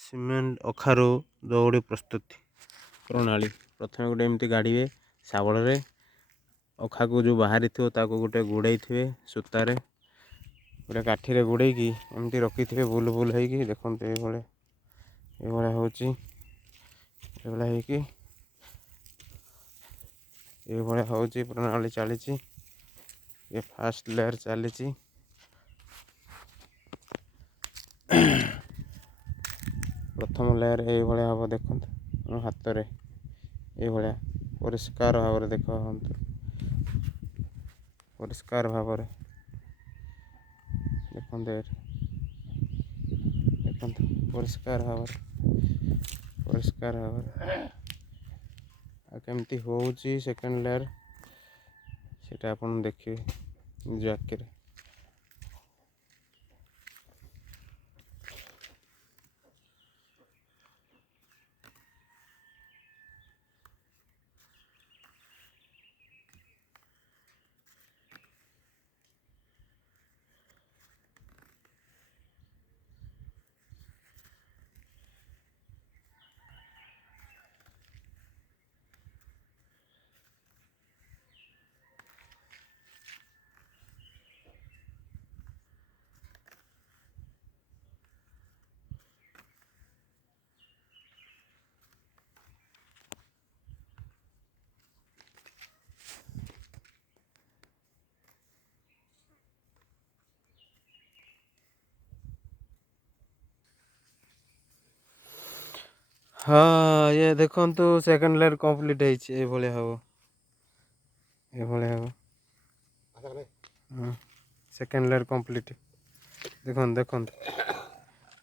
ସିମେଣ୍ଟ ଅଖାରୁ ଦଉଡ଼ି ପ୍ରସ୍ତୁତି ପ୍ରଣାଳୀ। ପ୍ରଥମେ ଗୋଟେ ଏମିତି ଗାଡ଼ିବେ ଶାବଳରେ ଅଖାକୁ ଯେଉଁ ବାହାରିଥିବ ତାକୁ ଗୋଟେ ଗୁଡ଼େଇଥିବେ ସୂତାରେ, ଗୋଟେ କାଠିରେ ଗୁଡ଼େଇକି ଏମିତି ରଖିଥିବେ ବୁଲ ବୁଲ ହେଇକି। ଦେଖନ୍ତୁ ଏଇଭଳିଆ ହେଉଛି, ଏଇଭଳିଆ ହେଇକି ଏଇଭଳିଆ ହେଉଛି ପ୍ରଣାଳୀ ଚାଲିଛି। ଏ ଫାଷ୍ଟ ଲେୟାର ଚାଲିଛି। ପ୍ରଥମ ଲେୟାର ଏଇଭଳିଆ ହେବ। ଦେଖନ୍ତୁ ମୋ ହାତରେ ଏଇଭଳିଆ ପରିଷ୍କାର ଭାବରେ ଦେଖନ୍ତୁ, ପରିଷ୍କାର ଭାବରେ ଦେଖନ୍ତୁ, ଦେଖନ୍ତୁ ପରିଷ୍କାର ଭାବରେ ଆଉ କେମିତି ହେଉଛି ସେକେଣ୍ଡ ଲେୟାର ସେଇଟା ଆପଣ ଦେଖିବେ ନିଜ ଆଖିରେ। ହଁ ଇଏ ଦେଖନ୍ତୁ ସେକେଣ୍ଡ ଲେୟାର କମ୍ପ୍ଲିଟ୍ ହେଇଛି। ଏଇଭଳିଆ ହେବ, ଏଇଭଳିଆ ହେବ। ହଁ ସେକେଣ୍ଡ ଲେୟାର କମ୍ପ୍ଲିଟ୍। ଦେଖନ୍ତୁ ଦେଖନ୍ତୁ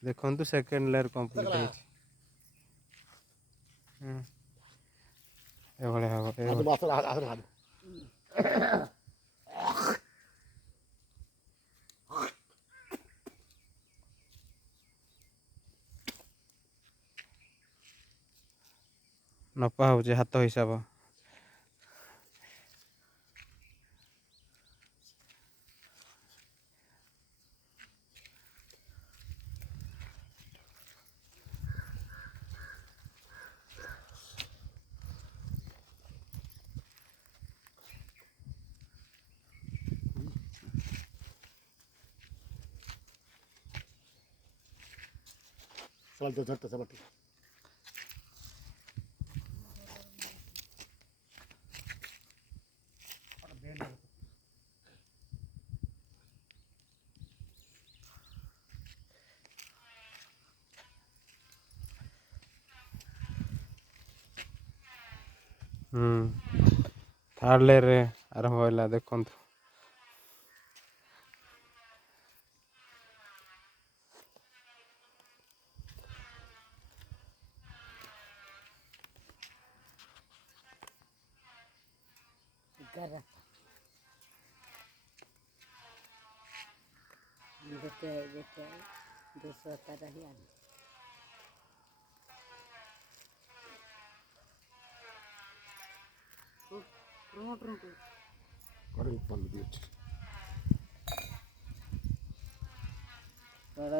ଦେଖନ୍ତୁ ସେକେଣ୍ଡ ଲେୟାର କମ୍ପ୍ଲିଟ୍ ହେଇଛି। ଏଭଳିଆ ହେବ। ନପା ହେଉଛି ହାତ ହିସାବ। ଥାର୍ଡ଼ ଲେୟାରରେ ଆରମ୍ଭ ହେଲା। ଦେଖନ୍ତୁ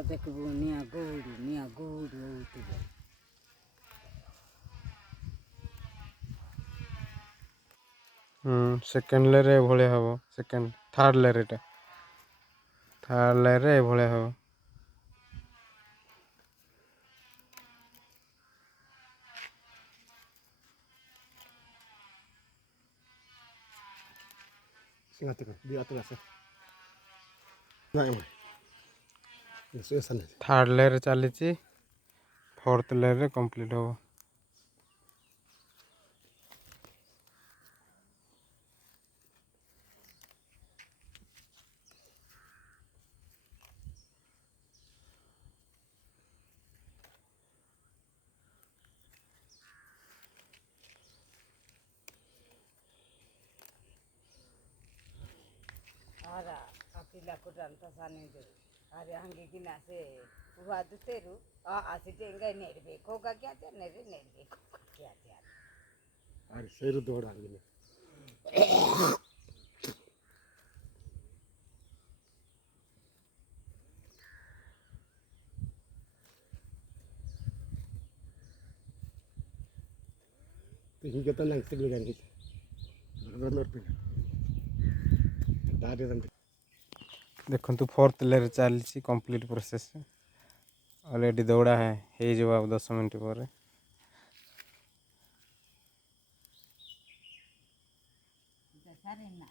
ଦେଖିବୁ ନିଆଁ ଗଉଡ଼ୁ ହଉଥିବ। ସେକେଣ୍ଡ ଲେୟାରରେ ଏଭଳିଆ ହେବ। ଥାର୍ଡ଼ ଲେୟାର ଏଇଟା, ଥାର୍ଡ଼ ଲେୟାରରେ ଏଭଳିଆ ହେବ। ଥାର୍ଡ଼ ଲେୟାର ଚାଲିଛି, ଫୋର୍ଥ ଲେୟାରରେ କମ୍ପ୍ଲିଟ୍ ହେବ। पिलाको जान्छ सानो अरे हंगी ना से हुआ तेरू आसिटेंगा नेरबेको का क्या था नेरबेको का क्या था अरे सेरू दौड़ा गया Inget ang nagsiglo ganit. Nagdonor pin. Dati lang. ଦେଖନ୍ତୁ ଫୋର୍ଥ ଲେୟର ଚାଲିଛି କମ୍ପ୍ଲିଟ୍ ପ୍ରୋସେସ୍ ଅଲରେଡ଼ି ଦୌଡ଼ା ହେଇଯିବ ଆଉ 10 ମିନିଟ୍ ପରେ। ସାରେ ନା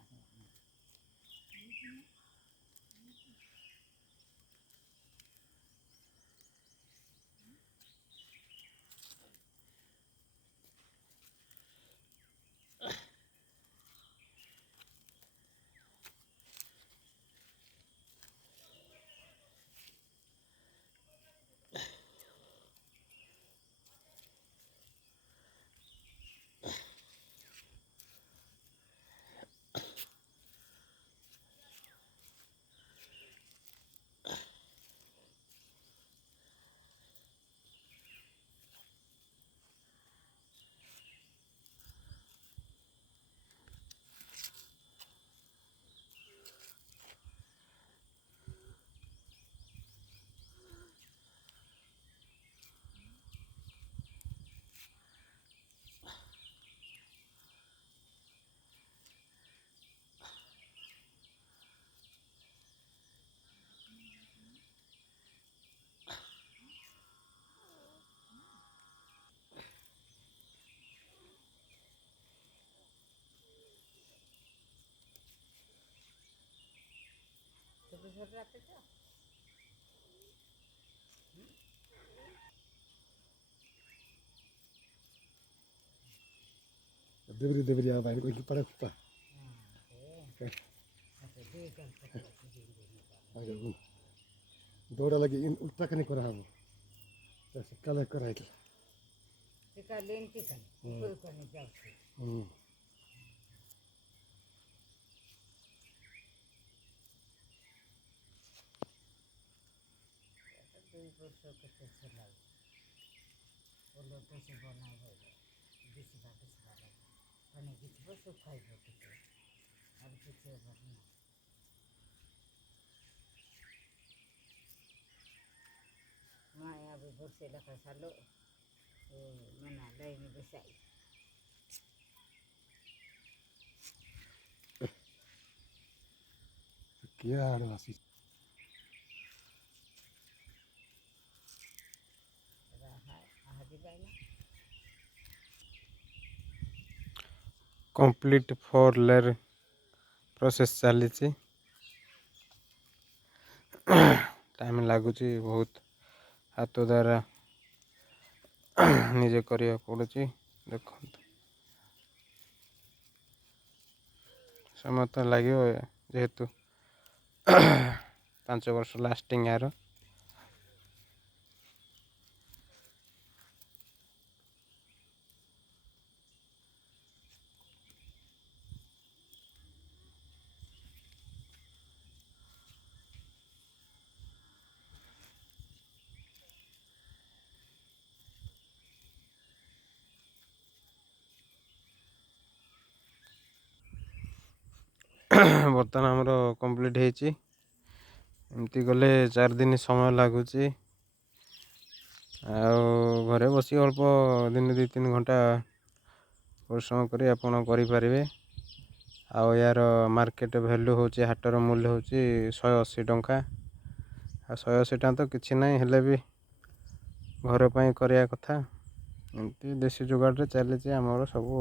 ଛୋଟ ଛୋଟ ରାଖୁଛ Debri ya bayar ko para pa. Ayo. Dora lagi in utak ni korang. Terus kala korai. ସେ କାଲି ଏମିତି କାଲି ଉପରକୁ ଆଣି ଯାଉଛି ଦୁଇ ବର୍ଷ କେତେ ହେଲା ପୋଲ ତ ସେ ବନା ହୋଇଗଲା ଦିଶିବା ଲାଗି ପାଣି କିଛି ଶୁଖାଇବ ଟିକେ ଆଉ କିଛି ହେବାର ନାହିଁ माया भी भरसे लखा सालो मना लाइन बसाई Kia ada nasi. आहादी बाइना କମ୍ପ୍ଲିଟ୍ 4 ଲେୟର ପ୍ରୋସେସ୍ ଚାଲିଛି ଟାଇମ୍ ଲାଗୁଛି ବହୁତ ହାତ ଦ୍ୱାରା ନିଜେ କରିବାକୁ ପଡ଼ୁଛି ଦେଖନ୍ତୁ ସମୟ ତ ଲାଗିବ ଯେହେତୁ 5 ବର୍ଷ ଲାଷ୍ଟିଂ ଏହାର ବର୍ତ୍ତମାନ ଆମର କମ୍ପ୍ଲିଟ୍ ହେଇଛି ଏମିତି ଗଲେ 4 ଦିନ ସମୟ ଲାଗୁଛି ଆଉ ଘରେ ବସି ଅଳ୍ପ ଦିନ 2-3 ଘଣ୍ଟା ପରିଶ୍ରମ କରି ଆପଣ କରିପାରିବେ ଆଉ ଏହାର ମାର୍କେଟ ଭ୍ୟାଲ୍ୟୁ ହେଉଛି ହାଟର ମୂଲ୍ୟ ହେଉଛି 180 ଟଙ୍କା ଆଉ 180 ଟଙ୍କା ତ କିଛି ନାହିଁ ହେଲେ ବି ଘର ପାଇଁ କରିବା କଥା ଏମିତି ଦେଶୀ ଯୁଗାଡ଼ରେ ଚାଲିଛି ଆମର ସବୁ